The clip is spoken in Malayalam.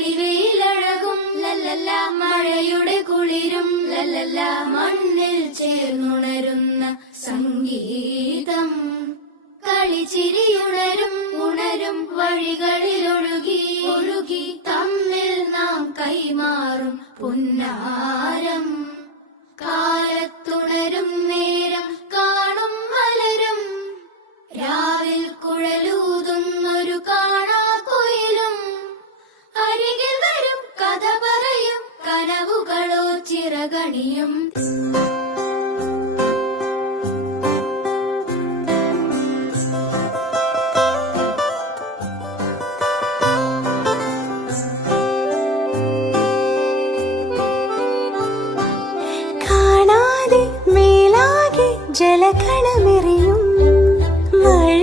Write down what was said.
തെളിവെയിലഴകും ലല്ലല്ല, മഴയുടെ കുളിരും ലല്ലല്ല, മണ്ണിൽ ചേർന്നുണരുന്ന സംഗീതം. കളിച്ചിരിയുണരും ഉണരും വഴികളിൽ ഒഴുകി ഒഴുകി തമ്മിൽ നാം കൈമാറും പുന്നാരം. കാലത്തുണരും നേരം കാണും മലരും, രാവിൽ കുഴലൂതുന്നൊരു കാണാക്കുയിലും. അരികിൽ വരും കഥ പറയും കനവുകളോ ചിറകണിയും. ജലകളമെറിയും മഴ